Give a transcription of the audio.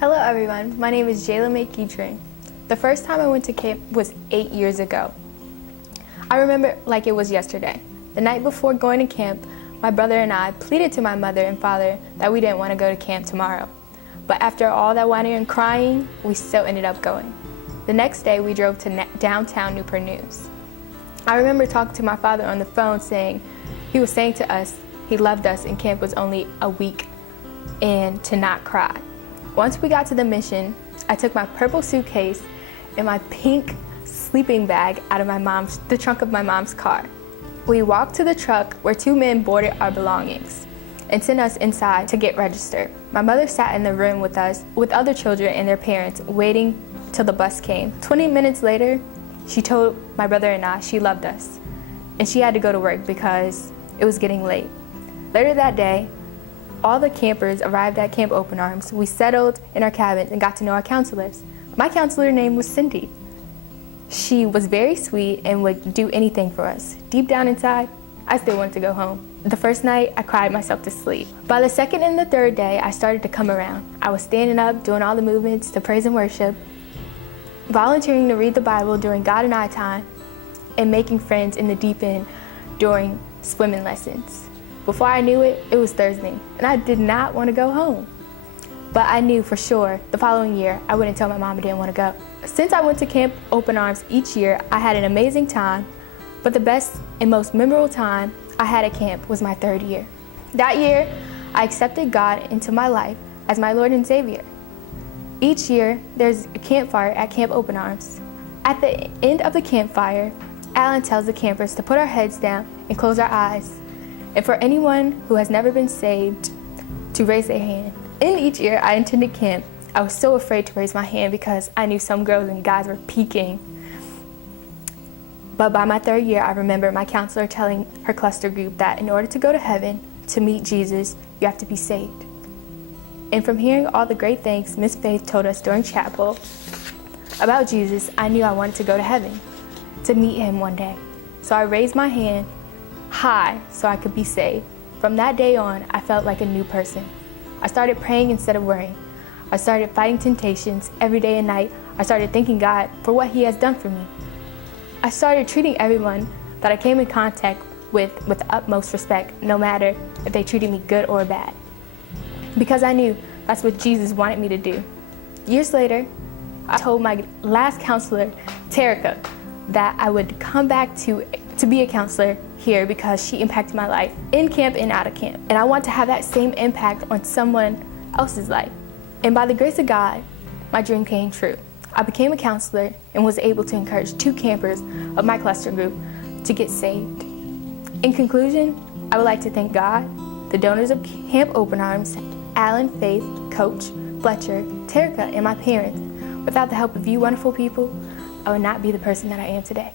Hello everyone, my name is Jaila. The first time I went to camp was 8 years ago. I remember like it was yesterday. The night before going to camp, my brother and I pleaded to my mother and father that we didn't want to go to camp tomorrow. But after all that whining and crying, we still ended up going. The next day we drove to downtown Newport News. I remember talking to my father on the phone he was saying to us he loved us and camp was only a week and to not cry. Once we got to the mission, I took my purple suitcase and my pink sleeping bag out of the trunk of my mom's car. We walked to the truck where two men boarded our belongings and sent us inside to get registered. My mother sat in the room with us, with other children and their parents, waiting till the bus came. 20 minutes later, she told my brother and I she loved us, and she had to go to work because it was getting late. Later that day, all the campers arrived at Camp Open Arms. We settled in our cabins and got to know our counselors. My counselor name was Cindy. She was very sweet and would do anything for us. Deep down inside, I still wanted to go home. The first night, I cried myself to sleep. By the second and the third day, I started to come around. I was standing up, doing all the movements to praise and worship, volunteering to read the Bible during God and I time, and making friends in the deep end during swimming lessons. Before I knew it, it was Thursday, and I did not want to go home. But I knew for sure the following year I wouldn't tell my mom I didn't want to go. Since I went to Camp Open Arms each year, I had an amazing time, but the best and most memorable time I had at camp was my third year. That year, I accepted God into my life as my Lord and Savior. Each year, there's a campfire at Camp Open Arms. At the end of the campfire, Alan tells the campers to put our heads down and close our eyes, and for anyone who has never been saved to raise their hand. In each year I attended camp, I was so afraid to raise my hand because I knew some girls and guys were peeking. But by my third year, I remember my counselor telling her cluster group that in order to go to heaven, to meet Jesus, you have to be saved. And from hearing all the great things Miss Faith told us during chapel about Jesus, I knew I wanted to go to heaven, to meet him one day. So I raised my hand high so I could be saved. From that day on, I felt like a new person. I started praying instead of worrying. I started fighting temptations every day and night. I started thanking God for what he has done for me. I started treating everyone that I came in contact with the utmost respect, no matter if they treated me good or bad, because I knew that's what Jesus wanted me to do. Years later, I told my last counselor, Terica, that I would come back to be a counselor here because she impacted my life in camp and out of camp. And I want to have that same impact on someone else's life. And by the grace of God, my dream came true. I became a counselor and was able to encourage 2 campers of my cluster group to get saved. In conclusion, I would like to thank God, the donors of Camp Open Arms, Alan, Faith, Coach, Fletcher, Terica, and my parents. Without the help of you wonderful people, I would not be the person that I am today.